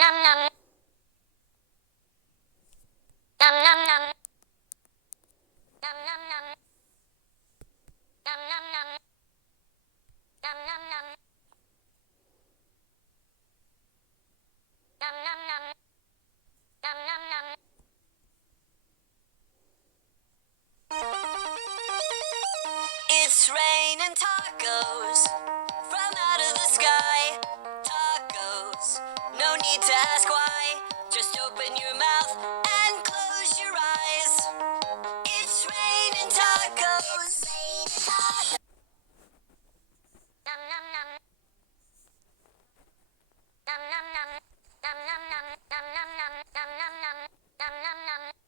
nom nom. Nom nom nom. Nom nom nom. Nom nom nom. Nom nom nom. Nom nom nom. Nom nom nom. It's raining tacos from out of the sky. Tacos, no need to ask why. Just open your mouth and close your eyes. It's raining tacos. Nom nom nom. Nom nom nom. Nom nom nom. Nom nom nom. Nom nom nom. Nom nom nom.